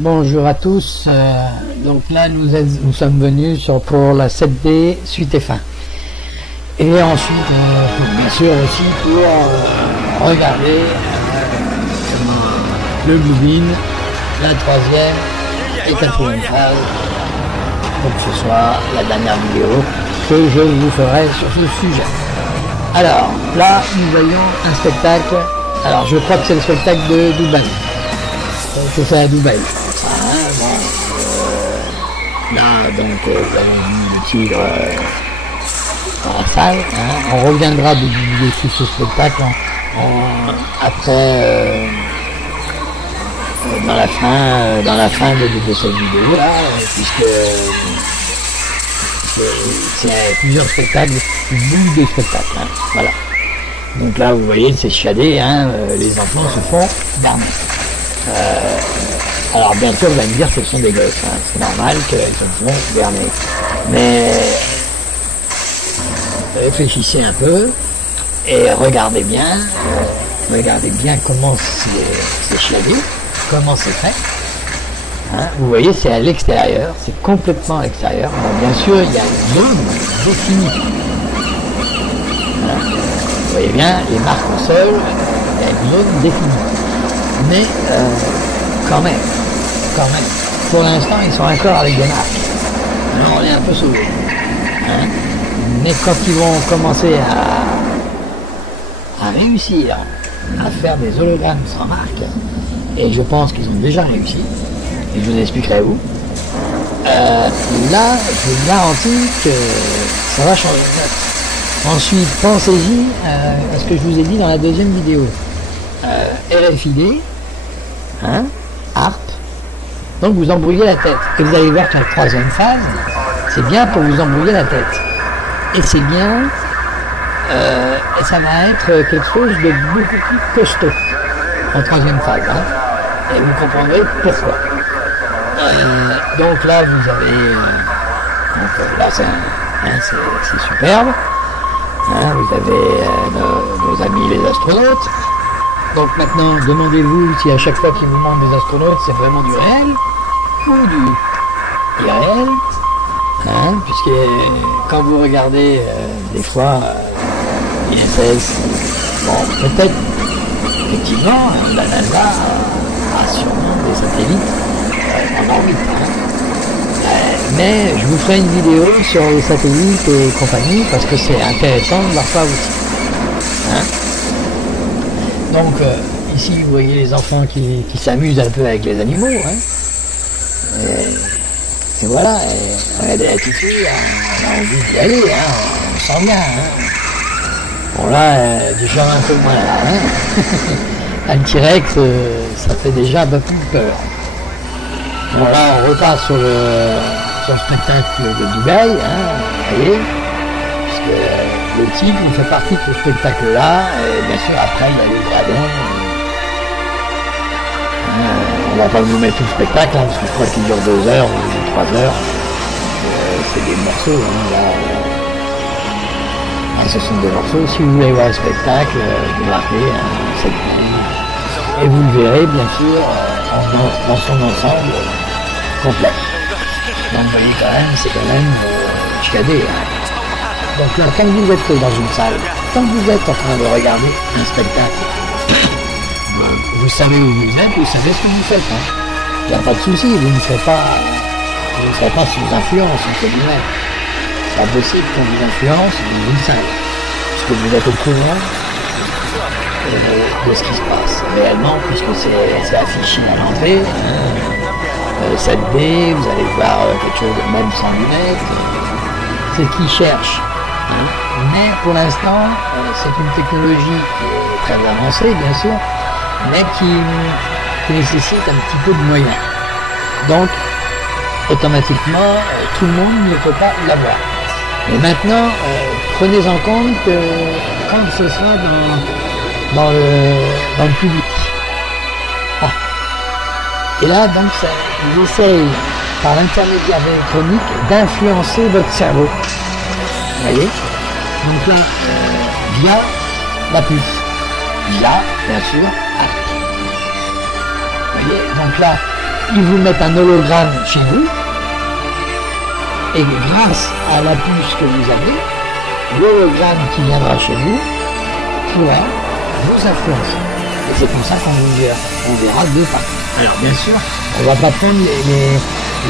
Bonjour à tous. Donc là, nous sommes venus pour la 7D suite et fin. Et ensuite, bien sûr aussi pour regarder le Bluebeam, la troisième et quatrième phase. Donc ce soir, la dernière vidéo que je vous ferai sur ce sujet. Alors là, nous voyons un spectacle. Alors je crois que c'est le spectacle de Dubaï. Je fais à Dubaï. Là, donc, nous avons mis le tigre dans la salle. Hein. On reviendra dessus ce spectacle après, dans la fin de cette vidéo là, puisque c'est plusieurs spectacles, une boule de spectacles. Hein. Voilà. Donc là, vous voyez, c'est chiadé. Hein. Les enfants se font berner. Alors bien sûr, vous allez me dire que ce sont des gosses, hein. C'est normal qu'ils se font berner. Mais réfléchissez un peu et regardez bien comment c'est chiadé, comment c'est fait. Hein. Vous voyez, c'est à l'extérieur, c'est complètement à l'extérieur. Bon, bien sûr, il y a une zone définie. Hein. Vous voyez bien, les marques au sol, il y a une zone définie. Mais quand même, pour l'instant, ils sont encore avec des marques. Alors, on est un peu sauvés. Hein. Mais quand ils vont commencer à réussir à faire des hologrammes sans marque, et je pense qu'ils ont déjà réussi, et je vous expliquerai où, là, je vous garantis que ça va changer. Ensuite, pensez-y à ce que je vous ai dit dans la deuxième vidéo. RFID, hein, ARP, donc vous embrouillez la tête. Et vous allez voir que la troisième phase, c'est bien pour vous embrouiller la tête. Et c'est bien, et ça va être quelque chose de beaucoup plus costaud en troisième phase. Hein, et vous comprendrez pourquoi. Donc là, vous avez, là c'est superbe. Hein, vous avez nos amis les astronautes. Donc maintenant, demandez-vous si à chaque fois qu'ils vous montrent des astronautes, c'est vraiment du réel ou du irréel. Hein, puisque quand vous regardez des fois l'ISS, bon, peut-être effectivement la NASA a sûrement des satellites en orbite. Hein. Mais je vous ferai une vidéo sur les satellites et compagnie parce que c'est intéressant de voir ça aussi. Hein. Donc ici vous voyez les enfants qui s'amusent un peu avec les animaux. Hein. Et voilà, regardez la petite fille, on a envie d'y aller, hein, on sent bien. Hein. Bon là, du genre un peu moins là. Hein. Un T-Rex, ça fait déjà un peu plus peur. Bon là, on repasse sur le spectacle de Dubaï, hein, vous voyez, parce que le tigre il fait partie de ce spectacle-là, et bien sûr après il y a les dragons. On va pas vous mettre tout le spectacle, hein, parce que je crois qu'il dure 2 heures ou 3 heures. C'est des morceaux, hein, là. Ce sont des morceaux. Si vous voulez voir le spectacle, vous marquez cette vidéo. Et vous le verrez, bien sûr, dans son ensemble complet. Donc vous voyez quand même, c'est quand même chiadé. Hein. Donc là, quand vous êtes dans une salle, quand vous êtes en train de regarder un spectacle, vous savez où vous êtes, vous savez ce que vous faites. Hein. Il n'y a pas de souci, vous ne serez pas sous influence, entre guillemets. C'est pas possible qu'on vous influence, vous le savez. Parce que vous êtes au courant de ce qui se passe réellement, puisque c'est affiché à l'entrée. Hein. 7D, vous allez voir quelque chose de même sans lunettes. C'est ce qu'ils cherchent. Hein. Mais pour l'instant, c'est une technologie qui est très avancée, bien sûr, mais qui nécessite un petit peu de moyens. Donc, automatiquement, tout le monde ne peut pas l'avoir. Et maintenant, prenez en compte que quand ce sera dans le public. Ah. Et là, donc, il essaye, par l'intermédiaire électronique, d'influencer votre cerveau. Vous voyez? Donc là, via la puce. Via, bien sûr, vous voyez, donc là, ils vous mettent un hologramme chez vous, et grâce à la puce que vous avez, l'hologramme qui viendra chez vous pourra vous influencer. Et c'est comme ça qu'on vous verra. On verra de partout. Alors bien sûr, on va pas prendre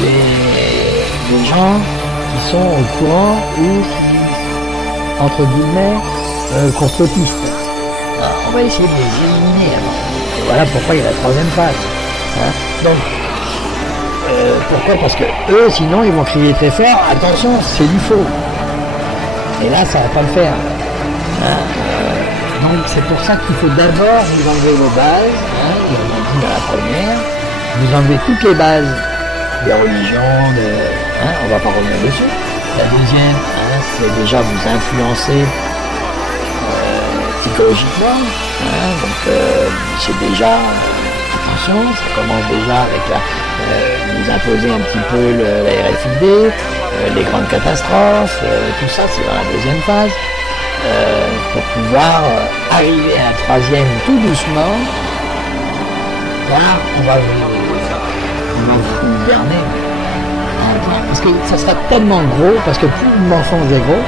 les gens qui sont au courant ou qui, entre guillemets, complotistes. Alors, on va essayer de les éliminer avant. Et voilà pourquoi il y a la troisième phase. Hein. Donc, pourquoi? Parce que eux, sinon, ils vont crier très fort, attention, c'est du faux. Et là, ça va pas le faire. Hein. Donc, c'est pour ça qu'il faut d'abord vous enlever vos bases. Hein, on a dit dans la première, vous enlevez toutes les bases des religions, on va pas revenir dessus. La deuxième, c'est déjà vous influencer psychologiquement. Donc, c'est déjà, attention, ça commence déjà avec vous imposer un petit peu la RFID, les grandes catastrophes, tout ça, c'est dans la deuxième phase. Pour pouvoir arriver à un troisième tout doucement, là, on va vous berner. Parce que ça sera tellement gros, parce que plus le mensonge est gros,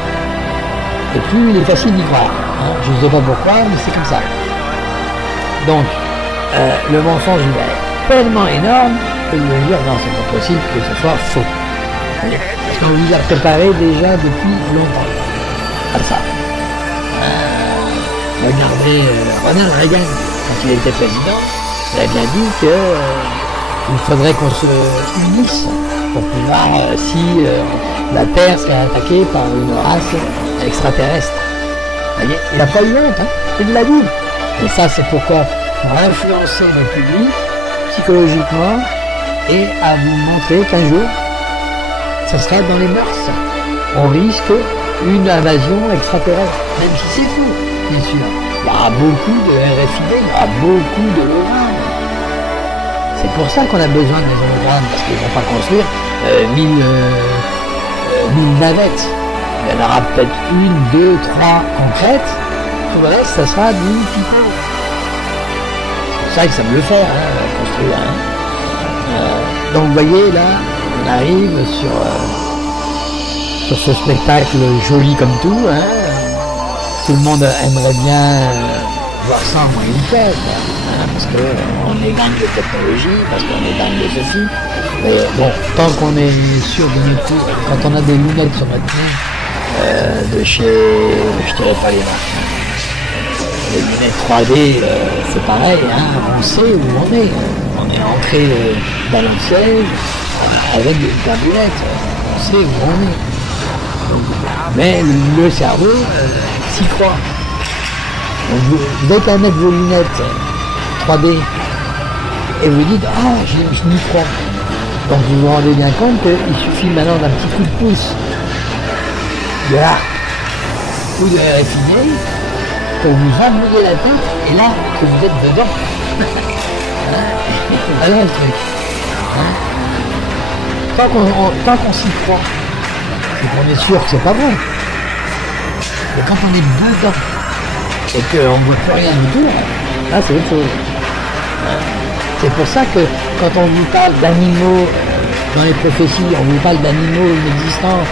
et plus il est facile d'y croire. Hein. Je ne sais pas pourquoi, mais c'est comme ça. Donc, le mensonge il est tellement énorme que vous allez dire non, c'est pas possible que ce soit faux. Parce qu'on vous a préparé déjà depuis longtemps à ça. Regardez Ronald Reagan, quand il était président, il a bien dit qu'il faudrait qu'on se unisse pour pouvoir, si la Terre serait attaquée par une race extraterrestre. Vous voyez, il n'a pas eu honte, hein, il l'a dit. Et ça, c'est pourquoi pour influencer le public psychologiquement et à vous montrer qu'un jour, ça sera dans les mœurs. On risque une invasion extraterrestre, même si c'est faux, bien sûr. Il y aura beaucoup de RFID, il y aura beaucoup de hologrammes. C'est pour ça qu'on a besoin des hologrammes, parce qu'ils ne vont pas construire 1000 navettes. Il y en aura peut-être 1, 2, 3 concrètes. Tout le reste, ça sera du typo. C'est pour ça que ça me le fait, construire. Donc vous voyez, là, on arrive sur ce spectacle joli comme tout. Tout le monde aimerait bien voir ça en moins une tête, parce qu'on est dingue de technologie, parce qu'on est dingue de ceci. Mais bon, tant qu'on est sûr de notre coup, quand on a des lunettes sur notre nez, de chez, je dirais pas les marques, les lunettes 3D, c'est pareil, on sait où on est. On est ancré dans le siège avec des tablettes, on sait où on est. Mais le cerveau s'y croit. Donc vous êtes à mettre vos lunettes 3D et vous dites ah je m'y crois. Donc vous vous rendez bien compte qu'il suffit maintenant d'un petit coup de pouce de là ou de RFID pour vous embrouiller la tête et là que vous êtes dedans. Voilà le truc. Tant qu'on s'y croit, c'est qu'on est sûr que c'est pas bon. Mais quand on est dedans et qu'on ne voit plus rien du tout, là c'est autre chose. C'est pour ça que quand on vous parle d'animaux dans les prophéties, on vous parle d'animaux inexistants,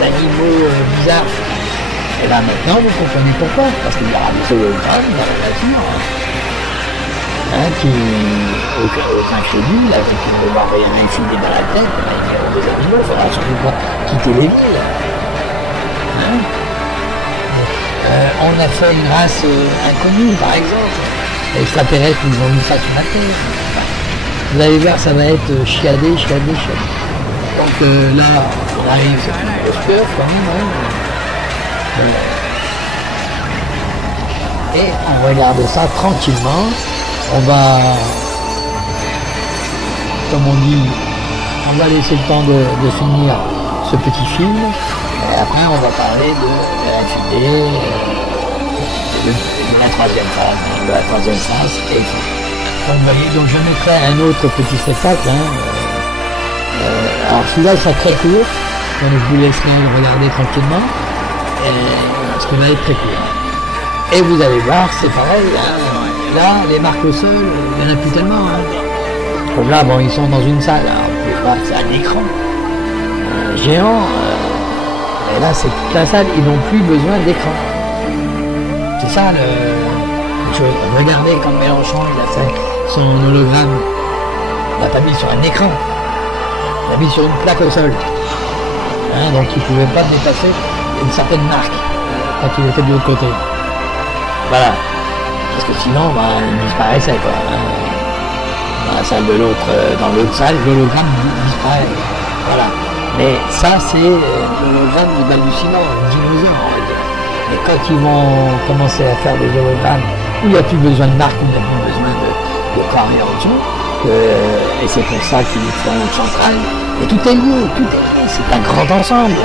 d'animaux bizarres, et là maintenant vous comprenez pourquoi. Parce qu'il y aura des hologrammes dans la nature qui, aux incrédules, avec leur RFID dans la tête, des animaux, il faudra surtout pas quitter les villes. On a fait une race inconnue, par exemple. Les extraterrestres, ils ont mis ça sur la Terre. Vous allez voir, ça va être chiadé. Donc là, on arrive, c'est une grosse peur quand même. Et on regarde ça tranquillement. On va, comme on dit, on va laisser le temps de finir ce petit film. Et après, on va parler de RFID, de la troisième phase. Et donc, vous voyez, donc je mettrai un autre petit spectacle. Alors celui-là sera très court, donc je vous laisserai le regarder tranquillement, parce qu'il va être très court. Et vous allez voir, c'est pareil, là, les marques au sol, il n'y en a plus tellement. Comme là, bon, ils sont dans une salle, hein, on peut voir que c'est un écran géant, et là c'est toute la salle, ils n'ont plus besoin d'écran. C'est ça la chose. Regardez quand Mélenchon il a fait son hologramme, il l'a pas mis sur un écran, il l'a mis sur une plaque au sol. Hein, donc il ne pouvait pas dépasser une certaine marque quand il était de l'autre côté. Voilà. Parce que sinon, bah, il disparaissait quoi. Hein. Dans la salle de l'autre, dans l'autre salle, l'hologramme disparaît. Voilà. Mais ça, c'est l'hologramme du balbutiement, le dinosaure, on va dire. Et quand ils vont commencer à faire des hologrammes où il n'y a plus besoin de marque, où il n'y a plus besoin de corps et autre chose, et c'est pour ça qu'ils font une centrale. Et tout est lié, c'est un grand ensemble.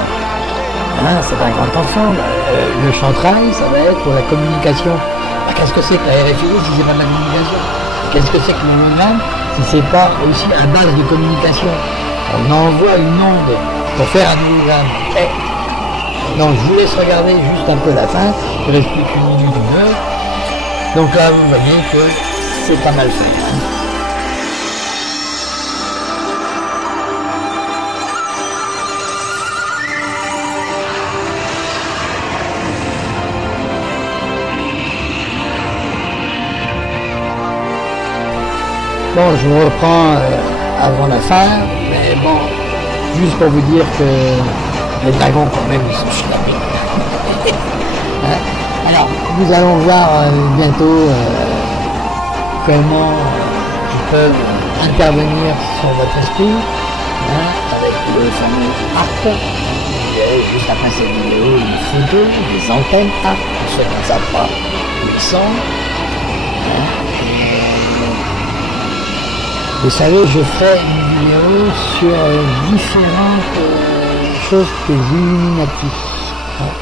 Hein, c'est un grand ensemble. Le chantrail, ça va être pour la communication. Qu'est-ce que c'est que la RFID si c'est pas de la communication? Qu'est-ce que c'est que l'hologramme si c'est pas aussi à base de communication? On envoie une onde pour faire un hologramme. Donc je vous laisse regarder juste un peu la fin. Je reste plus qu'une minute ou deux. Donc là vous voyez que c'est pas mal fait. Hein. Bon, je vous reprends avant la fin, mais bon, juste pour vous dire que les dragons quand même ils sont chinabés. Hein? Alors, nous allons voir bientôt comment ils peuvent intervenir sur votre esprit, hein, avec le fameux ARP. Juste après cette vidéo, une photo, des antennes ARP, pour ceux qui ne savent pas où ils sont. Hein? Vous savez, je ferai une vidéo sur différentes choses que Illuminati.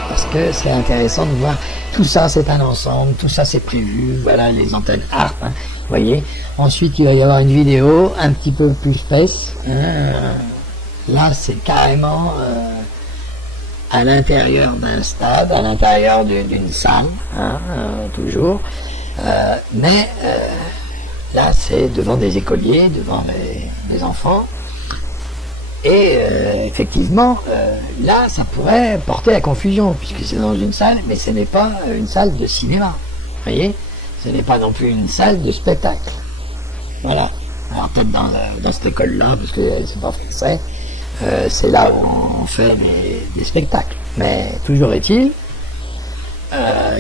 Parce que c'est intéressant de voir, tout ça c'est un ensemble, tout ça c'est prévu, voilà les antennes ARP, hein, vous voyez. Ensuite il va y avoir une vidéo un petit peu plus space. Là c'est carrément à l'intérieur d'un stade, à l'intérieur d'une salle, hein, toujours. Mais là, c'est devant des écoliers, devant les enfants. Et effectivement, là, ça pourrait porter à confusion, puisque c'est dans une salle, mais ce n'est pas une salle de cinéma. Vous voyez? Ce n'est pas non plus une salle de spectacle. Voilà. Alors peut-être dans cette école-là, parce que c'est pas français, c'est là où on fait des spectacles. Mais toujours est-il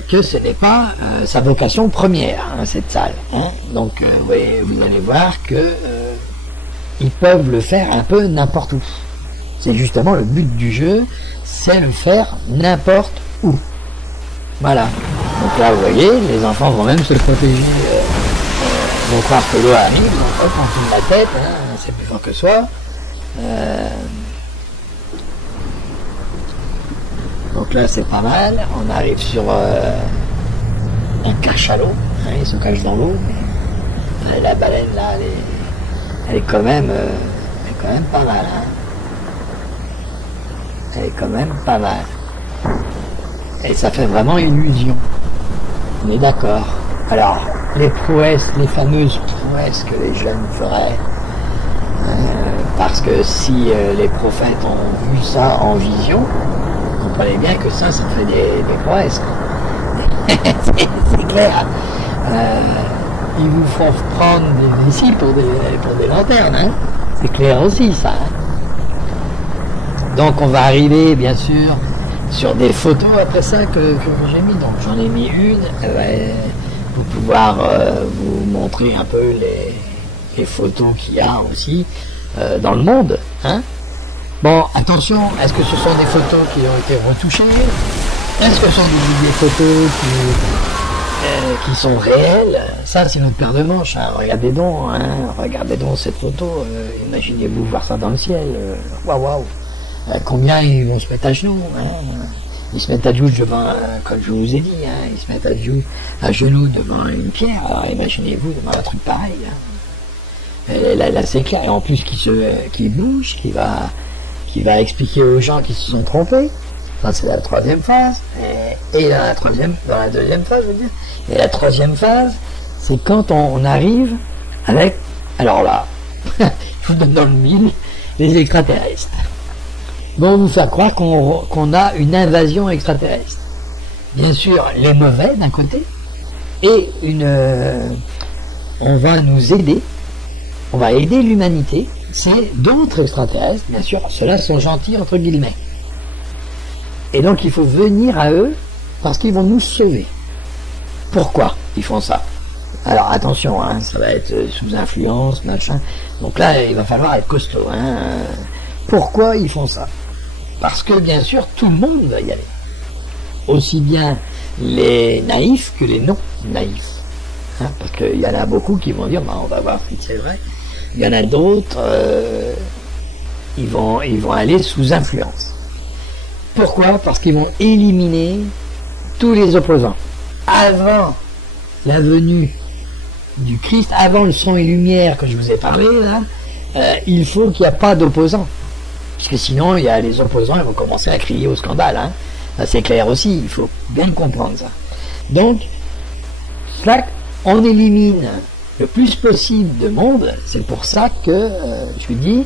que ce n'est pas sa vocation première, hein, cette salle. Hein. Donc vous allez voir que ils peuvent le faire un peu n'importe où. C'est justement le but du jeu, c'est le faire n'importe où. Voilà. Donc là, vous voyez, les enfants vont même se protéger, vont croire que l'eau arrive, donc hop, on tourne la tête, hein, c'est plus fort que soi. Donc là c'est pas mal, on arrive sur un cachalot, hein, il se cache dans l'eau, mais la baleine là, elle est quand même pas mal. Hein. Elle est quand même pas mal. Et ça fait vraiment illusion. On est d'accord. Alors, les prouesses, les fameuses prouesses que les jeunes feraient, parce que si les prophètes ont vu ça en vision, comprenez bien que ça fait des prouesses. c'est clair. Ils vous font prendre des vessies pour des lanternes. Hein. C'est clair aussi, ça. Hein. Donc on va arriver, bien sûr, sur des photos après ça que j'ai mis. Donc j'en ai mis une pour pouvoir vous montrer un peu les photos qu'il y a aussi dans le monde. Hein. Bon, attention, est-ce que ce sont des photos qui ont été retouchées? Est-ce que ce sont des photos qui sont réelles? Ça, c'est notre paire de manches. Hein. Regardez donc, cette photo. Imaginez-vous voir ça dans le ciel. Waouh! Combien ils vont se mettre à genoux? Hein. Ils se mettent à genoux devant, comme je vous ai dit, hein, ils se mettent à genoux devant une pierre. Alors imaginez-vous devant un truc pareil. Hein. Et là, c'est clair. Et en plus, qui bouge, qui va expliquer aux gens qui se sont trompés. Ça, c'est la troisième phase. Et dans la deuxième phase, je veux dire. Et la troisième phase, c'est quand on arrive avec, alors là, je vous donne dans le mille, les extraterrestres. Vont vous faire croire qu'on a une invasion extraterrestre. Bien sûr, les mauvais d'un côté, et on va nous aider, on va aider l'humanité, c'est d'autres extraterrestres, bien sûr, ceux-là sont gentils entre guillemets. Et donc il faut venir à eux, parce qu'ils vont nous sauver. Pourquoi ils font ça? Alors attention, hein, ça va être sous influence, machin, donc là il va falloir être costaud. Hein. Pourquoi ils font ça? Parce que bien sûr tout le monde va y aller. Aussi bien les naïfs que les non naïfs. Hein, parce qu'il y en a beaucoup qui vont dire, bah, on va voir si c'est vrai. Il y en a d'autres, ils vont aller sous influence. Pourquoi? Parce qu'ils vont éliminer tous les opposants. Avant la venue du Christ, avant le son et lumière que je vous ai parlé, là, il faut qu'il n'y ait pas d'opposants. Puisque sinon, il y a les opposants, ils vont commencer à crier au scandale. Hein. C'est clair aussi, il faut bien comprendre ça. Donc, là, on élimine le plus possible de monde. C'est pour ça que, je vous dis,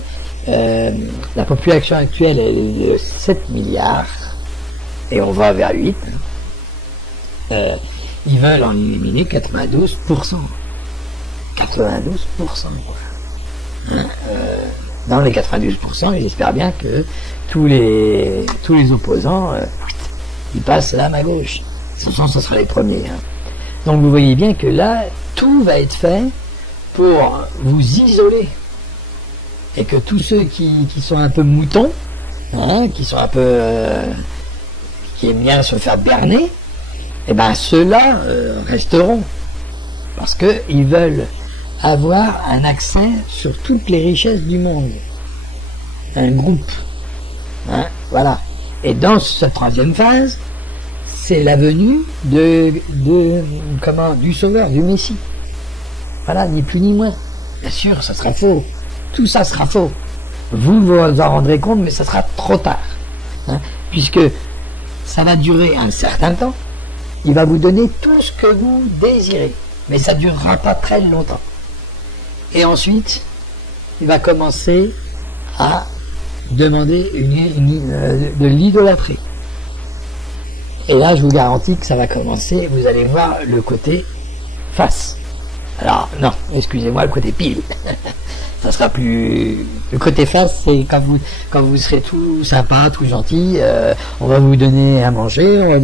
la population actuelle est de 7 milliards, et on va vers 8. Ils veulent en éliminer 92%. 92%. Hein, dans les 92%, ils espèrent bien que tous les opposants, ils passent là à gauche. De toute façon, ce sera les premiers. Hein. Donc vous voyez bien que là, tout va être fait pour vous isoler. Et que tous ceux qui sont un peu moutons, hein, qui sont un peu... qui aiment bien se faire berner, et ben ceux-là resteront. Parce qu'ils veulent avoir un accès sur toutes les richesses du monde. Un groupe. Hein, voilà. Et dans cette troisième phase, c'est la venue du Sauveur, du Messie. Voilà, ni plus ni moins. Bien sûr, ça sera faux. Tout ça sera faux. Vous vous en rendrez compte, mais ça sera trop tard. Hein, puisque ça va durer un certain temps. Il va vous donner tout ce que vous désirez. Mais ça ne durera pas très longtemps. Et ensuite, il va commencer à demander de l'idolâtrer. Et là, je vous garantis que ça va commencer, vous allez voir le côté face. Alors, non, excusez-moi, le côté pile. Ça sera plus... Le côté face, c'est quand vous serez tout sympa, tout gentil, on va vous donner à manger,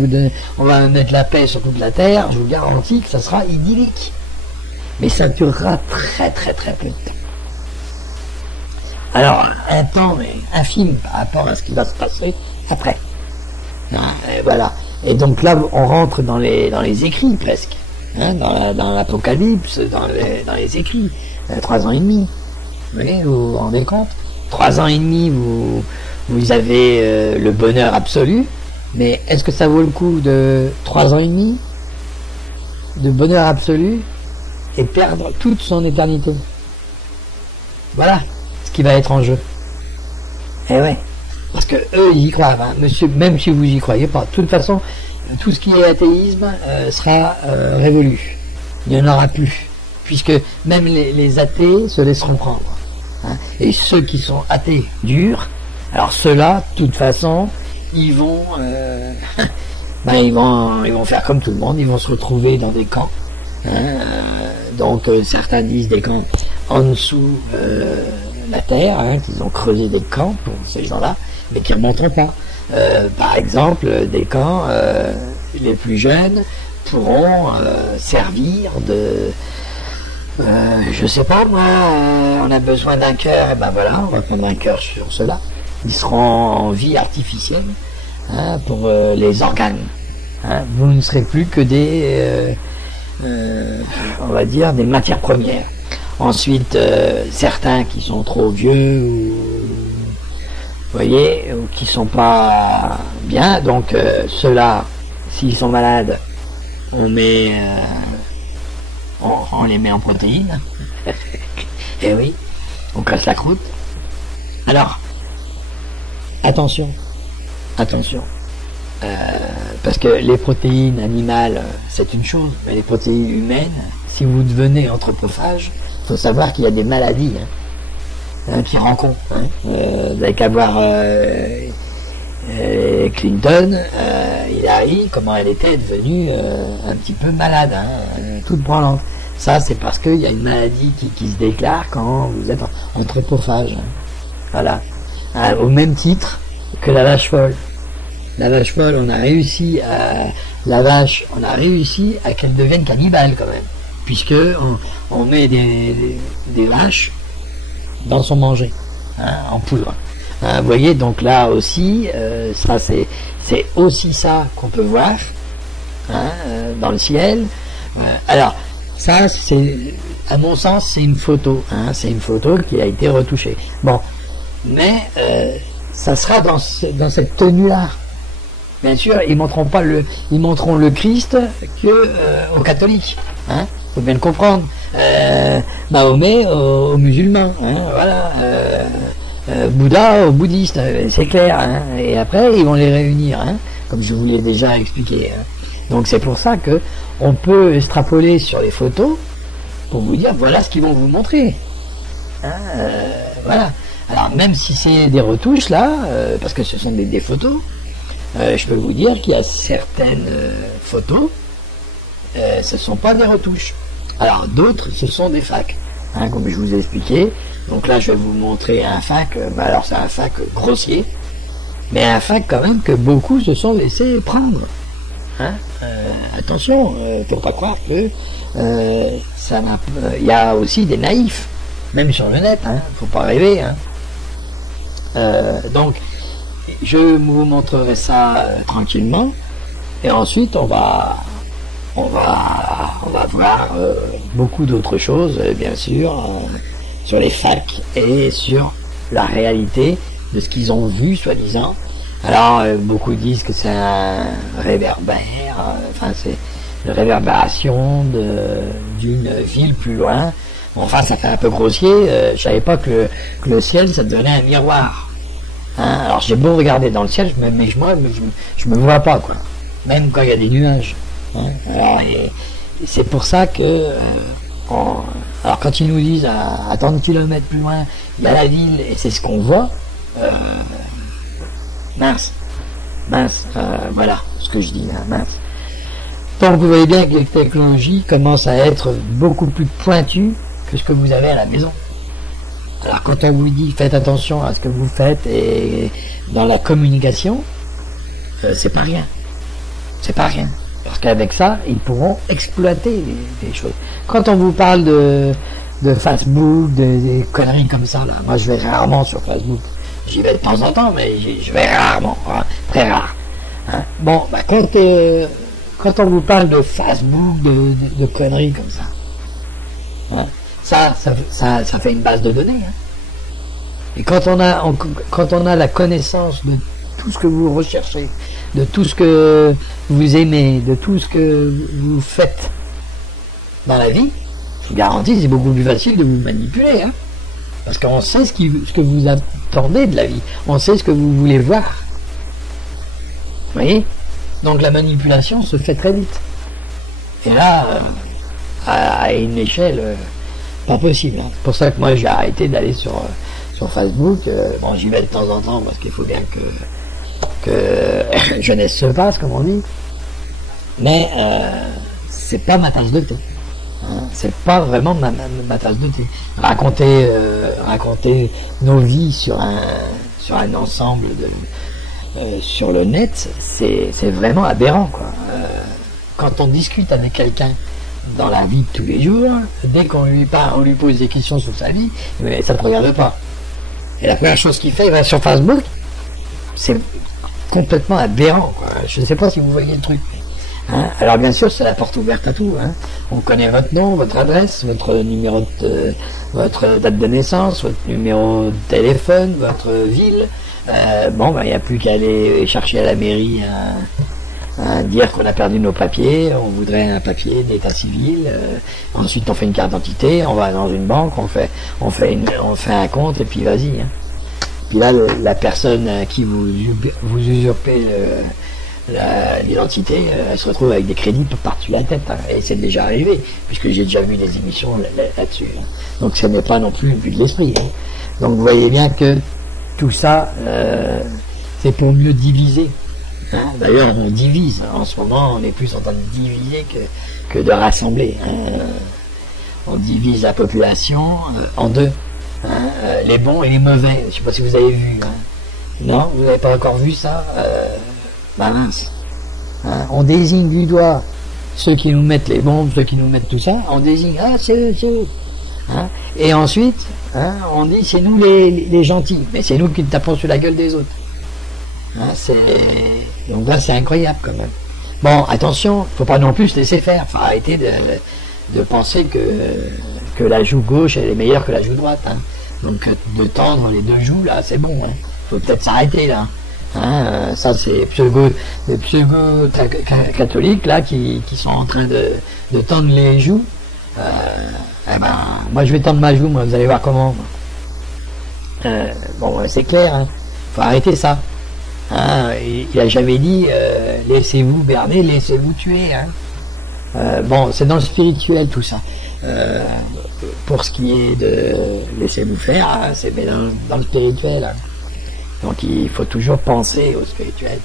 on va mettre la paix sur toute la terre, je vous garantis que ça sera idyllique. Mais ça durera très très très peu de temps. Alors, un temps infime par rapport à ce qui va se passer après. Et voilà. Et donc là, on rentre dans les écrits presque. Hein, dans l'Apocalypse, dans les écrits. 3 ans et demi. Vous voyez, vous vous rendez compte? 3 ans et demi, vous avez le bonheur absolu. Mais est-ce que ça vaut le coup de 3 ans et demi de bonheur absolu et perdre toute son éternité? Voilà ce qui va être en jeu. Eh ouais. Parce que eux, ils y croient, hein, monsieur, même si vous y croyez pas. De toute façon, tout ce qui est athéisme sera révolu. Il n'y en aura plus. Puisque même les athées se laisseront prendre. Hein. Et ceux qui sont athées durs, alors ceux-là, de toute façon, ils vont faire comme tout le monde, ils vont se retrouver dans des camps. Hein, donc certains disent des camps en dessous la terre, hein, qu'ils ont creusé des camps pour ces gens-là, mais qui ne remonteront pas. Par exemple, des camps, les plus jeunes pourront servir de... je sais pas moi, on a besoin d'un cœur, et ben voilà, on va prendre un cœur sur cela. Ils seront en vie artificielle, hein, pour les organes. Hein. Vous ne serez plus que des... on va dire des matières premières. Ensuite, certains qui sont trop vieux, ou, vous voyez, ou qui sont pas bien, donc ceux-là, s'ils sont malades, on les met en protéines. Et oui, on casse la croûte. Alors, attention, parce que les protéines animales, c'est une chose, mais les protéines humaines, si vous devenez anthropophage, il faut savoir qu'il y a des maladies. Hein. un petit rencontre. Hein. Vous n'avez qu'à voir Clinton, Hillary, comment elle était devenue un petit peu malade, hein, toute branlante. Ça, c'est parce qu'il y a une maladie qui se déclare quand vous êtes en trépophage. Hein. Voilà. Au même titre que la vache folle. La vache folle, on a réussi à qu'elle devienne cannibale quand même. Puisque on met des vaches dans son manger, hein, en poudre. Hein, vous voyez, donc là aussi, ça c'est aussi ça qu'on peut voir, hein, dans le ciel. Alors, ça, c'est, à mon sens, c'est une photo. Hein, c'est une photo qui a été retouchée. Bon, mais ça sera dans cette tenue-là. Bien sûr, ils montreront le Christ que aux catholiques. Hein, faut bien le comprendre. Mahomet aux musulmans. Hein, voilà. Bouddha aux bouddhistes, c'est clair. Hein, et après, ils vont les réunir, hein, comme je vous l'ai déjà expliqué. Hein. Donc c'est pour ça que on peut extrapoler sur les photos pour vous dire voilà ce qu'ils vont vous montrer. Hein, voilà. Alors même si c'est des retouches là, parce que ce sont des photos, je peux vous dire qu'il y a certaines photos, ce ne sont pas des retouches. Alors d'autres, ce sont des facs, hein, comme je vous ai expliqué. Donc là, je vais vous montrer un fac. Alors c'est un fac grossier, mais un fac quand même que beaucoup se sont laissés prendre. Hein, attention, faut pas croire que il y a aussi des naïfs, même sur le net. Hein, faut pas rêver. Hein. Donc je vous montrerai ça tranquillement, et ensuite on va voir beaucoup d'autres choses, bien sûr, sur les facs et sur la réalité de ce qu'ils ont vu, soi-disant. Alors, beaucoup disent que c'est un réverbère, enfin c'est une réverbération d'une ville plus loin. Enfin, ça fait un peu grossier. Je savais pas que le ciel, ça devenait un miroir. Hein, alors j'ai beau regarder dans le ciel, mais je me vois pas, quoi. Même quand il y a des nuages. Hein. Alors, c'est pour ça que alors quand ils nous disent à tant de kilomètres plus loin, il y a la ville et c'est ce qu'on voit, mince, voilà ce que je dis là, mince. Donc vous voyez bien que les technologies commencent à être beaucoup plus pointues que ce que vous avez à la maison. Alors quand on vous dit faites attention à ce que vous faites et dans la communication, c'est pas rien. C'est pas rien. Parce qu'avec ça, ils pourront exploiter des choses. Quand on vous parle de Facebook, des conneries comme ça, là, moi je vais rarement sur Facebook. J'y vais de temps en temps, mais je vais rarement, hein, très rare. Hein. Bon, bah, quand on vous parle de Facebook, de conneries comme ça, hein, ça fait une base de données. Hein. Et quand on a la connaissance de tout ce que vous recherchez, de tout ce que vous aimez, de tout ce que vous faites dans la vie, je vous garantis, c'est beaucoup plus facile de vous manipuler. Hein, parce qu'on sait ce que vous attendez de la vie. On sait ce que vous voulez voir. Vous voyez? Donc la manipulation se fait très vite. Et là, à une échelle pas possible. Hein. C'est pour ça que moi j'ai arrêté d'aller sur Facebook. Bon, j'y vais de temps en temps parce qu'il faut bien que jeunesse se passe, comme on dit. Mais c'est pas ma tasse de thé. Hein. C'est pas vraiment ma tasse de thé. Raconter nos vies sur un ensemble sur le net, c'est vraiment aberrant, quoi. Quand on discute avec quelqu'un dans la vie de tous les jours, dès qu'on lui parle, on lui pose des questions sur sa vie, mais ça ne te regarde pas. Et la première chose qu'il fait, il va sur Facebook. C'est complètement aberrant, quoi. Je ne sais pas si vous voyez le truc. Hein, alors bien sûr, c'est la porte ouverte à tout. Hein. On connaît votre nom, votre adresse, votre numéro votre date de naissance, votre numéro de téléphone, votre ville. Bon, ben, il n'y a plus qu'à aller chercher à la mairie à dire qu'on a perdu nos papiers, on voudrait un papier d'état civil. Ensuite, on fait une carte d'identité, on va dans une banque, on fait un compte et puis vas-y. Hein. Puis là, la personne à qui vous usurpez l'identité, elle se retrouve avec des crédits par-dessus la tête. Hein. Et c'est déjà arrivé, puisque j'ai déjà vu des émissions là-dessus. Hein. Donc ce n'est pas non plus le but de l'esprit. Hein. Donc vous voyez bien que tout ça, c'est pour mieux diviser. Hein. D'ailleurs, on divise. En ce moment, on est plus en train de diviser que de rassembler. Hein. On divise la population en deux. Hein. Les bons et les mauvais. Je ne sais pas si vous avez vu. Hein. Non, vous n'avez pas encore vu ça bah mince. Hein. On désigne du doigt ceux qui nous mettent les bombes, ceux qui nous mettent tout ça. On désigne, ah, c'est eux, c'est eux. Hein. Et ensuite, hein, on dit, c'est nous les gentils. Mais c'est nous qui tapons sur la gueule des autres. Hein, donc là, c'est incroyable quand même. Bon, attention, faut pas non plus se laisser faire. Faut arrêter de penser que la joue gauche elle est meilleure que la joue droite. Hein. Donc de tendre les deux joues là, c'est bon. Hein. Faut peut-être s'arrêter là. Hein, ça c'est les pseudo-catholiques là qui sont en train de tendre les joues. Eh ben, moi je vais tendre ma joue, moi, vous allez voir comment. Bon, c'est clair. Hein. Faut arrêter ça. Hein, il a jamais dit laissez-vous berner, laissez-vous tuer. Hein. Bon, c'est dans le spirituel tout ça. Pour ce qui est de laissez-vous faire, hein, c'est dans le spirituel. Hein. Donc il faut toujours penser au spirituel.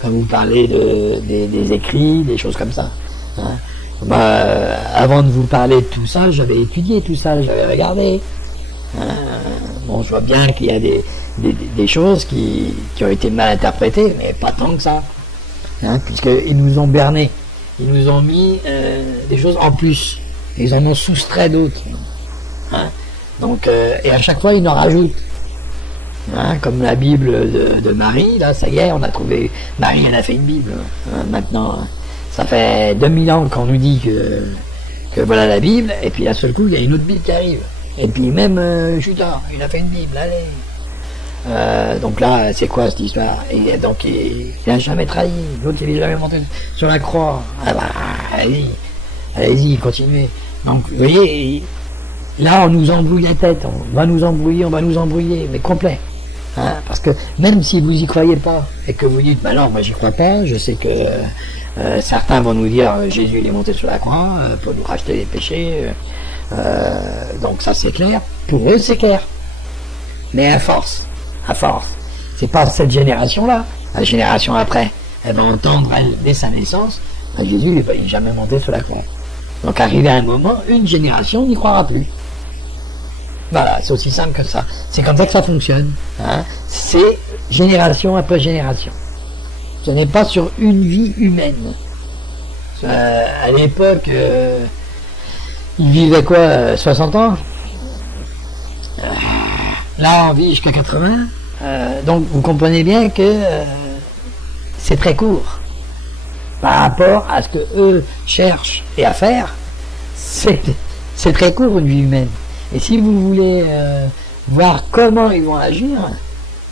Quand vous parlez des écrits, des choses comme ça. Hein. Bah, avant de vous parler de tout ça, j'avais étudié tout ça, j'avais regardé. Hein. Bon, je vois bien qu'il y a des choses qui ont été mal interprétées, mais pas tant que ça. Hein, puisqu'ils nous ont bernés. Ils nous ont mis des choses en plus. Ils en ont soustrait d'autres. Hein. Donc, et à chaque fois, ils en rajoutent. Hein, comme la Bible de Marie, là, ça y est, on a trouvé... Marie, elle a fait une Bible. Hein, maintenant, ça fait 2000 ans qu'on nous dit que voilà la Bible, et puis d'un seul coup, il y a une autre Bible qui arrive. Et puis même Judas, il a fait une Bible, allez. Donc là, c'est quoi cette histoire? Et donc, il n'a jamais trahi. L'autre, il n'est jamais monté sur la croix. Ah bah, allez-y, continuez. Donc, vous voyez, là, on nous embrouille la tête. On va nous embrouiller, mais complet. Hein, parce que même si vous y croyez pas, et que vous dites, bah non, moi j'y crois pas, je sais que certains vont nous dire, Jésus il est monté sur la croix pour nous racheter les péchés. Donc ça c'est clair. Pour eux, c'est clair. Mais à force, c'est pas cette génération-là, la génération après, elle va entendre, elle, dès sa naissance, Jésus il n'est jamais monté sur la croix. Donc arrivé à un moment, une génération n'y croira plus. Voilà, c'est aussi simple que ça. C'est comme ça que ça fonctionne. Hein. C'est génération après génération. Ce n'est pas sur une vie humaine. À l'époque, ils vivaient quoi, 60 ans Là, on vit jusqu'à 80. Donc, vous comprenez bien que c'est très court. Par rapport à ce que eux cherchent et à faire, c'est très court une vie humaine. Et si vous voulez voir comment ils vont agir,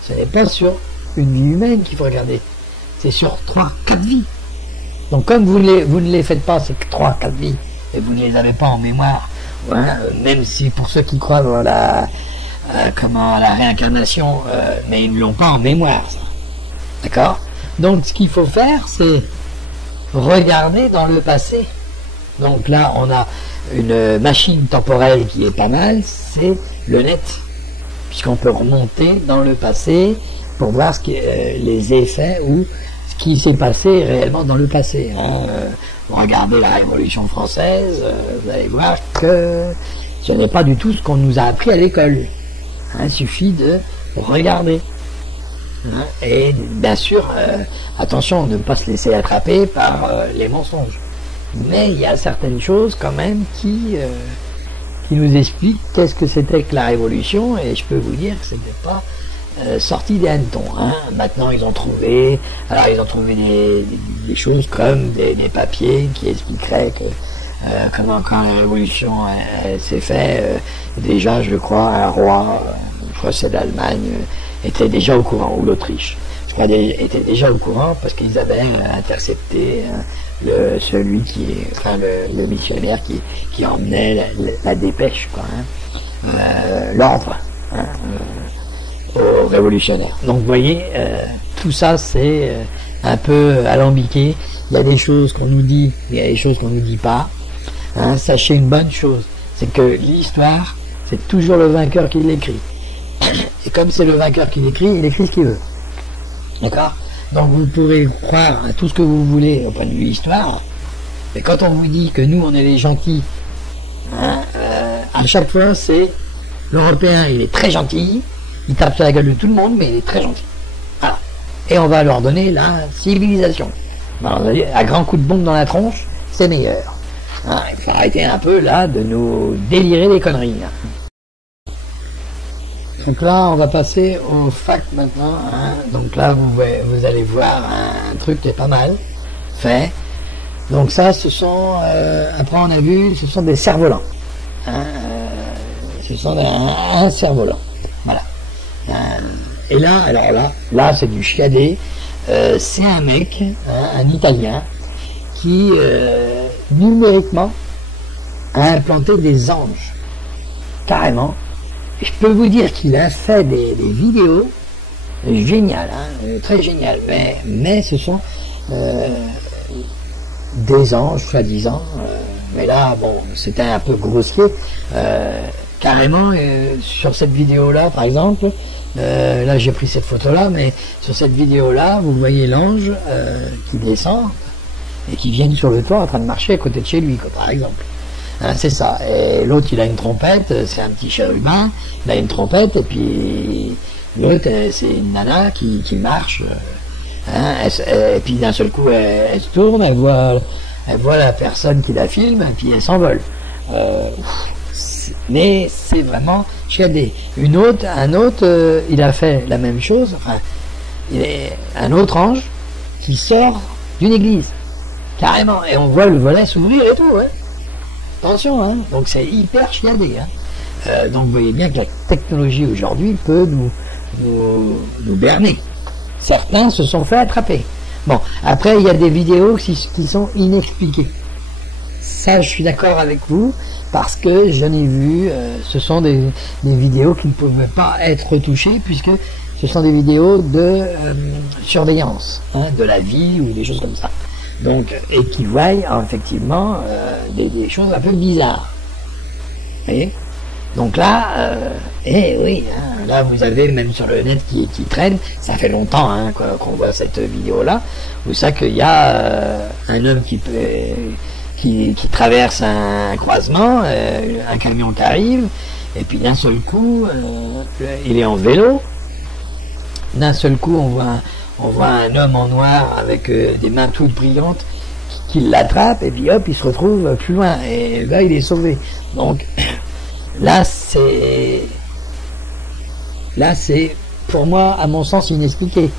ce n'est pas sur une vie humaine qu'il faut regarder. C'est sur 3-4 vies. Donc comme vous ne les faites pas, ces 3-4 vies, et vous ne les avez pas en mémoire, hein, même si pour ceux qui croient dans la réincarnation, mais ils ne l'ont pas en mémoire, ça. D'accord? Donc ce qu'il faut faire, c'est regarder dans le passé. Donc là, on a une machine temporelle qui est pas mal, c'est le net. Puisqu'on peut remonter dans le passé pour voir les effets ou ce qui s'est passé réellement dans le passé. Hein. Regardez la Révolution française, vous allez voir que ce n'est pas du tout ce qu'on nous a appris à l'école. Hein, il suffit de regarder. Hein. Et bien sûr, attention, ne pas se laisser attraper par les mensonges. Mais il y a certaines choses quand même qui nous expliquent qu'est-ce que c'était que la Révolution, et je peux vous dire que c'était pas sorti des hannetons. Hein. Maintenant ils ont trouvé des choses comme des papiers qui expliqueraient que comment quand la Révolution s'est faite, déjà je crois un roi, je crois que c'est l'Allemagne, était déjà au courant, ou l'Autriche, je crois était déjà au courant parce qu'ils avaient intercepté celui qui est, enfin le missionnaire qui emmenait la dépêche, quoi, hein, l'ordre, hein, aux révolutionnaires. Donc vous voyez, tout ça c'est un peu alambiqué. Il y a des choses qu'on nous dit, mais il y a des choses qu'on nous dit pas. Hein, sachez une bonne chose, c'est que l'histoire, c'est toujours le vainqueur qui l'écrit. Et comme c'est le vainqueur qui l'écrit, il écrit ce qu'il veut. D'accord? Donc vous pourrez croire à tout ce que vous voulez au point de vue histoire, mais quand on vous dit que nous on est les gentils, hein, à chaque fois c'est l'Européen, il est très gentil, il tape sur la gueule de tout le monde, mais il est très gentil. Voilà. Et on va leur donner la civilisation. Alors, à grands coups de bombe dans la tronche, c'est meilleur. Hein, il faut arrêter un peu là de nous délirer des conneries. Hein. Donc là, on va passer au fact maintenant. Hein. Donc là, vous allez voir un truc qui est pas mal fait. Donc ça, ce sont, après on a vu, ce sont des cerfs-volants. Hein, ce sont un cerf-volant. Voilà. Et là, alors là c'est du chiadé. C'est un mec, hein, un Italien, qui numériquement a implanté des anges. Carrément. Et je peux vous dire qu'il a fait des vidéos géniales, hein, très géniales. Mais ce sont des anges, soi-disant. Mais là, bon, c'était un peu grossier. Carrément, sur cette vidéo-là, par exemple, là j'ai pris cette photo-là, mais sur cette vidéo-là, vous voyez l'ange qui descend et qui vient sur le toit en train de marcher à côté de chez lui, quoi, par exemple. Hein, c'est ça. Et l'autre, il a une trompette, c'est un petit chérubin, il a une trompette, et puis l'autre, c'est une nana qui marche. Hein, et puis d'un seul coup, elle se tourne, elle voit la personne qui la filme, et puis elle s'envole. Mais c'est vraiment chiadé. Un autre, il a fait la même chose. Enfin, il est un autre ange qui sort d'une église, carrément, et on voit le volet s'ouvrir et tout. Hein. Attention, hein. Donc c'est hyper chiadé. Hein. Donc vous voyez bien que la technologie aujourd'hui peut nous berner. Certains se sont fait attraper. Bon, après il y a des vidéos qui sont inexpliquées. Ça, je suis d'accord avec vous, parce que j'en ai vu, ce sont des vidéos qui ne pouvaient pas être retouchées, puisque ce sont des vidéos de surveillance, hein, de la vie ou des choses comme ça. Donc, et qui voient effectivement des choses un peu bizarres. Vous voyez? Donc là, oui, hein, là vous avez même sur le net qui traîne, ça fait longtemps hein, qu'on voit cette vidéo-là, où ça qu'il y a un homme qui traverse un croisement, un camion qui arrive, et puis d'un seul coup, il est en vélo, d'un seul coup on voit un homme en noir avec des mains toutes brillantes qui l'attrape, et puis hop, il se retrouve plus loin, et là il est sauvé. Donc là c'est pour moi, à mon sens, inexpliqué.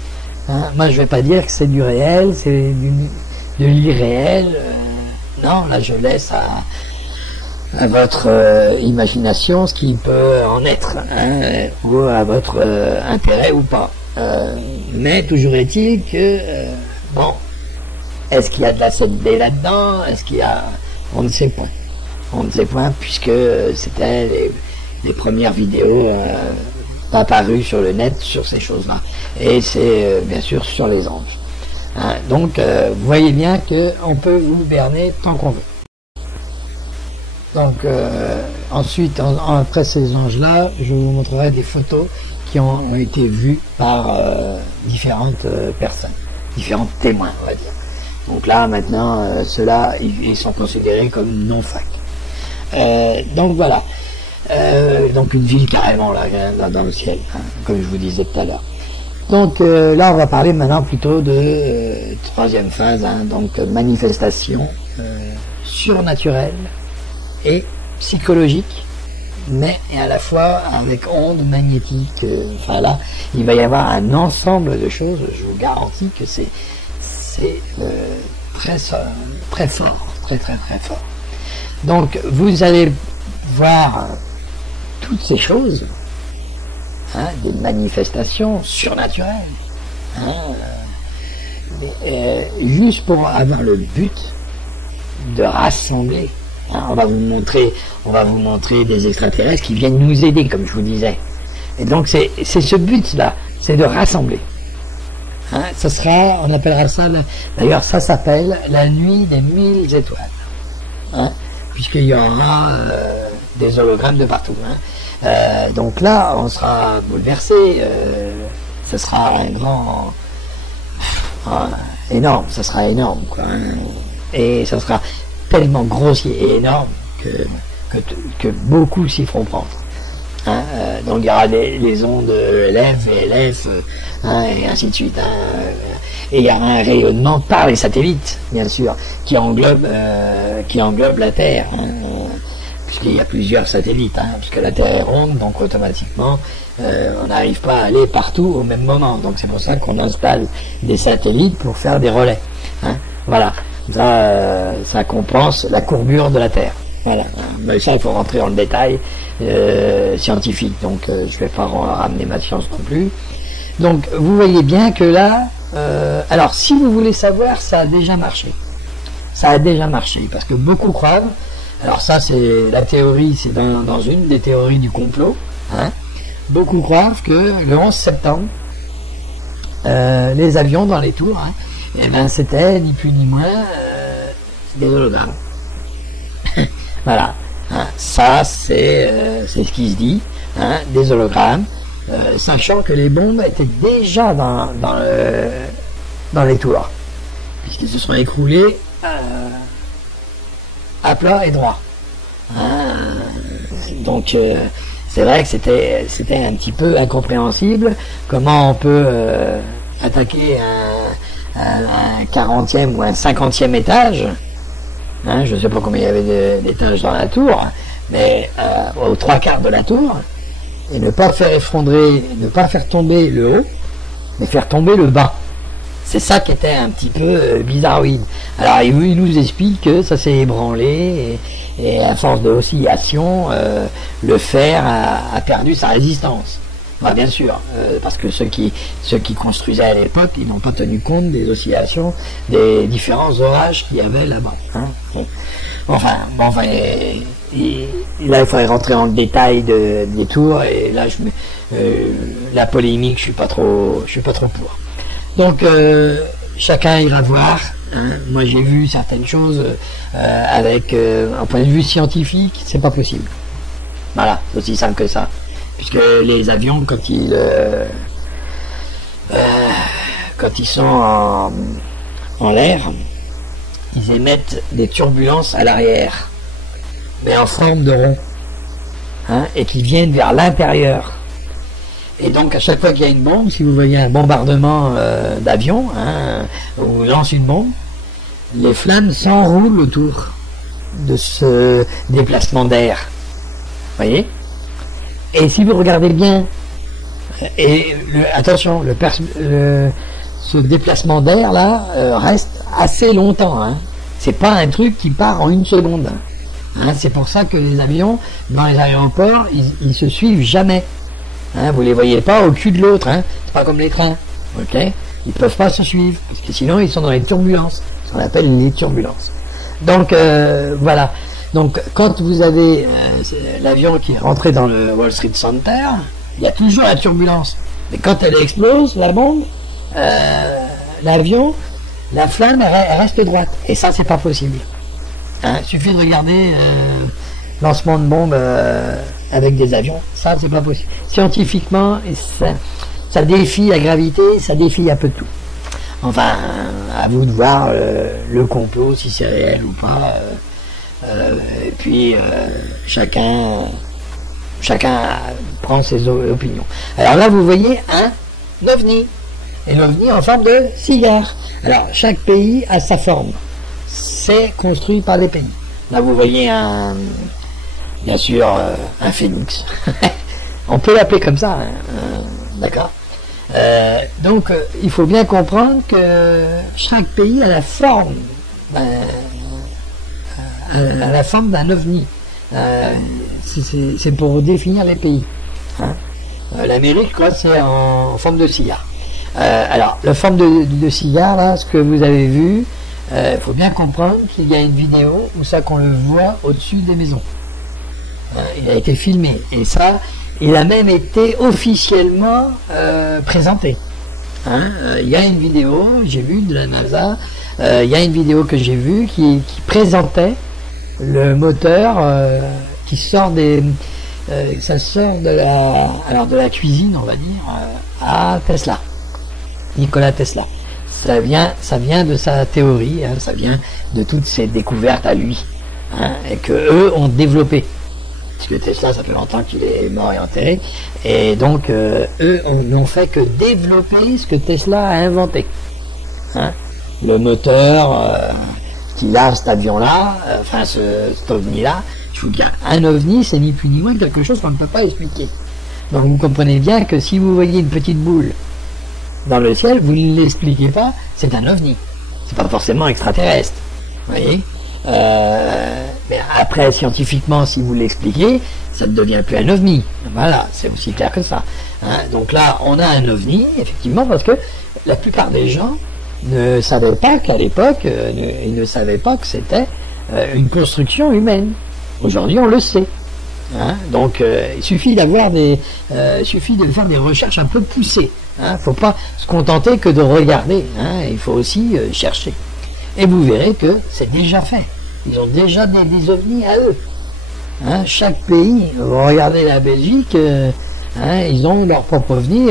Hein, moi je vais pas dire que c'est du réel, c'est de l'irréel. Non, là je laisse à votre imagination ce qui peut en être, hein, ou à votre intérêt ou pas. Mais toujours est-il que, bon, est-ce qu'il y a de la 7D là-dedans? Est-ce qu'il y a... On ne sait point. On ne sait point, puisque c'était les premières vidéos apparues sur le net sur ces choses-là. Et c'est bien sûr sur les anges. Hein, donc, vous voyez bien qu'on peut vous berner tant qu'on veut. Donc, ensuite, après ces anges-là, je vous montrerai des photos qui ont été vues par différentes personnes, différents témoins, on va dire. Donc là, maintenant, ceux-là, ils sont considérés comme non-fac. Donc voilà. Donc une ville carrément là, dans le ciel, hein, comme je vous disais tout à l'heure. Donc là, on va parler maintenant plutôt de troisième phase, hein, donc manifestation surnaturelle et psychologique, mais à la fois avec ondes magnétiques. Enfin là, il va y avoir un ensemble de choses. Je vous garantis que c'est très fort, très fort. Donc vous allez voir toutes ces choses, hein, des manifestations surnaturelles, hein, juste pour avoir le but de rassembler. Hein, on va vous montrer des extraterrestres qui viennent nous aider, comme je vous disais. Et donc c'est ce but-là, c'est de rassembler. Hein, ça sera, on appellera ça, d'ailleurs ça s'appelle la nuit des 1000 étoiles. Hein, puisqu'il y aura des hologrammes de partout. Hein. Donc là, on sera bouleversé. Ce sera un grand... énorme, ça sera énorme, quoi. Hein. Et ça sera tellement grossier et énorme que beaucoup s'y feront prendre. Hein, donc il y aura les ondes LF et LF, hein, et ainsi de suite. Hein, et il y aura un rayonnement par les satellites, bien sûr, qui englobe la Terre. Hein, puisqu'il y a plusieurs satellites, hein, puisque la Terre est ronde, donc automatiquement, on n'arrive pas à aller partout au même moment. Donc c'est pour ça qu'on installe des satellites pour faire des relais. Hein, voilà, ça compense la courbure de la Terre. Voilà, mais ça il faut rentrer dans le détail scientifique, donc je vais pas ramener ma science non plus. Donc vous voyez bien que là, alors si vous voulez savoir, ça a déjà marché. Ça a déjà marché, parce que beaucoup croient, alors ça c'est la théorie, c'est dans une des théories du complot, hein, beaucoup croient que le 11 septembre, les avions dans les tours, hein, eh ben, c'était ni plus ni moins des hologrammes. Voilà, hein, ça c'est ce qui se dit, hein, des hologrammes, sachant que les bombes étaient déjà dans les tours, puisqu'ils se sont écroulés à plat et droit. Hein, donc c'est vrai que c'était un petit peu incompréhensible comment on peut attaquer un 40e ou un 50e étage. Hein, je ne sais pas combien il y avait d'étages dans la tour, mais aux 3/4 de la tour, et ne pas faire effondrer, ne pas faire tomber le haut, mais faire tomber le bas. C'est ça qui était un petit peu bizarroïde. Alors il nous explique que ça s'est ébranlé, et à force de oscillation, le fer a perdu sa résistance. Bah, bien sûr, parce que ceux qui construisaient à l'époque, ils n'ont pas tenu compte des oscillations, des différents orages qu'il y avait là-bas. Hein. Enfin, là, il faudrait rentrer dans le détail des tours, et là, la polémique, je suis pas trop pour. Donc, chacun ira voir. Hein. Moi, j'ai vu certaines choses avec un point de vue scientifique, c'est pas possible. Voilà, c'est aussi simple que ça. Puisque les avions, quand ils sont en l'air, ils émettent des turbulences à l'arrière, mais en forme de rond, hein, et qui viennent vers l'intérieur. Et donc à chaque fois qu'il y a une bombe, si vous voyez un bombardement d'avion, hein, où on lance une bombe, les flammes s'enroulent autour de ce déplacement d'air. Vous voyez ? Et si vous regardez bien, attention, ce déplacement d'air là reste assez longtemps. Hein. C'est pas un truc qui part en une seconde. Hein. C'est pour ça que les avions dans les aéroports, ils se suivent jamais. Hein. Vous les voyez pas au cul de l'autre. Hein. C'est pas comme les trains. Ok ? Ils peuvent pas se suivre parce que sinon ils sont dans les turbulences. Ça qu'on appelle les turbulences. Donc voilà. Donc, quand vous avez l'avion qui est rentré dans le World Trade Center, il y a toujours la turbulence. Mais quand elle explose, la bombe, l'avion, la flamme, elle reste droite. Et ça, c'est pas possible. Hein, il suffit de regarder lancement de bombes avec des avions. Ça, c'est pas possible. Scientifiquement, ça défie la gravité, ça défie un peu tout. Enfin, à vous de voir le complot, si c'est réel ou pas. Et puis chacun prend ses opinions. Alors là vous voyez un ovni, et l'ovni en forme de cigare. Alors chaque pays a sa forme, c'est construit par les pays. Là vous voyez bien sûr un phénix. On peut l'appeler comme ça, hein, d'accord. Donc il faut bien comprendre que chaque pays a la forme d'un ovni. C'est pour définir les pays. Hein. L'Amérique, quoi, c'est en forme de cigare. Alors, la forme de cigare, là, ce que vous avez vu, faut bien comprendre qu'il y a une vidéo où ça qu'on le voit au-dessus des maisons. Il a été filmé. Et ça, il a même été officiellement présenté. Hein. Il y a une vidéo, j'ai vu de la NASA, il y a une vidéo que j'ai vue qui présentait le moteur qui sort des ça sort de la cuisine, on va dire, à Tesla, Nikola Tesla. Ça vient de sa théorie, hein, ça vient de toutes ses découvertes à lui, hein, et que eux ont développé. Parce que Tesla, ça fait longtemps qu'il est mort et enterré, et donc eux n'ont fait que développer ce que Tesla a inventé. Hein, le moteur qu'il a, cet avion-là, enfin cet ovni-là. Je vous dis, un ovni, c'est ni plus ni moins que quelque chose qu'on ne peut pas expliquer. Donc vous comprenez bien que si vous voyez une petite boule dans le ciel, vous ne l'expliquez pas, c'est un ovni. C'est pas forcément extraterrestre. Vous voyez, mais après, scientifiquement, si vous l'expliquez, ça ne devient plus un ovni. Voilà, c'est aussi clair que ça. Hein, donc là, on a un ovni, effectivement, parce que la plupart des gens ne savaient pas qu'à l'époque, ils ne savaient pas que c'était une construction humaine. Aujourd'hui, on le sait. Hein, donc, il suffit suffit de faire des recherches un peu poussées. Hein, faut pas se contenter que de regarder. Hein, il faut aussi chercher. Et vous verrez que c'est déjà fait. Ils ont déjà des ovnis à eux. Hein, chaque pays, vous regardez la Belgique, hein, ils ont leur propre ovni,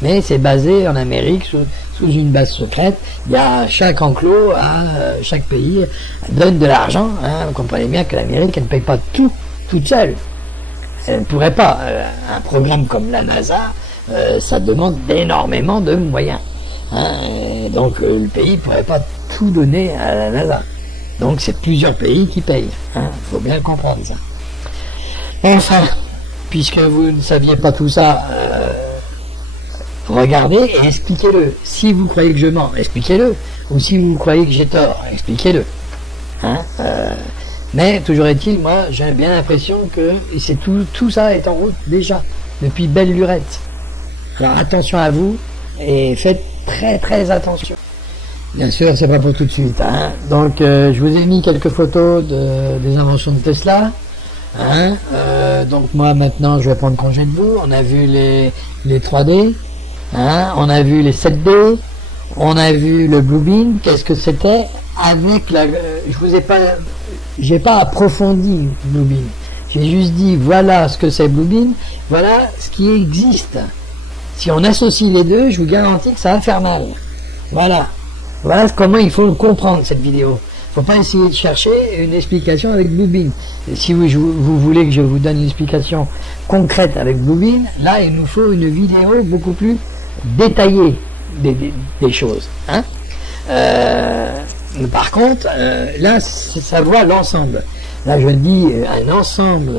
mais c'est basé en Amérique sous une base secrète. Il y a chaque enclos, chaque pays donne de l'argent. Hein, vous comprenez bien que l'Amérique, elle ne paye pas tout toute seule. Elle ne pourrait pas. Un programme comme la NASA, ça demande énormément de moyens. Hein, donc le pays ne pourrait pas tout donner à la NASA. Donc c'est plusieurs pays qui payent. Hein, faut bien comprendre ça. Enfin, puisque vous ne saviez pas tout ça, regardez et expliquez-le. Si vous croyez que je mens, expliquez-le. Ou si vous croyez que j'ai tort, expliquez-le. Hein, mais toujours est-il, moi j'ai bien l'impression que tout ça est en route déjà, depuis belle lurette. Alors attention à vous et faites très très attention. Bien sûr, c'est pas pour tout de suite. Hein. Donc je vous ai mis quelques photos des inventions de Tesla. Hein. Donc moi maintenant je vais prendre congé de vous. On a vu les 3D, hein. On a vu les 7D, on a vu le Bluebeam. Qu'est-ce que c'était avec j'ai pas approfondi Bluebeam. J'ai juste dit voilà ce que c'est Bluebeam, voilà ce qui existe. Si on associe les deux, je vous garantis que ça va faire mal. Voilà comment il faut comprendre cette vidéo. Faut pas essayer de chercher une explication avec Bluebeam. Et si vous voulez que je vous donne une explication concrète avec Bluebeam, là il nous faut une vidéo beaucoup plus détaillée des choses. Hein. Par contre, là ça voit l'ensemble. Là je dis un ensemble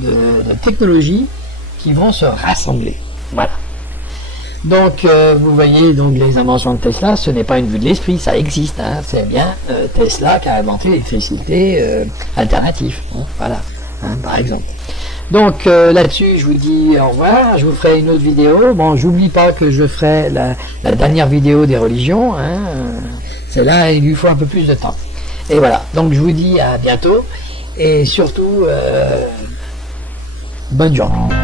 de technologies qui vont se rassembler. Voilà. Donc vous voyez donc les inventions de Tesla, ce n'est pas une vue de l'esprit, ça existe, hein, c'est bien Tesla qui a inventé l'électricité alternative, hein, voilà, hein, par exemple. Donc là-dessus je vous dis au revoir, je vous ferai une autre vidéo. Bon, j'oublie pas que je ferai la dernière vidéo des religions, hein, celle-là il lui faut un peu plus de temps. Et voilà, donc je vous dis à bientôt et surtout bonne journée.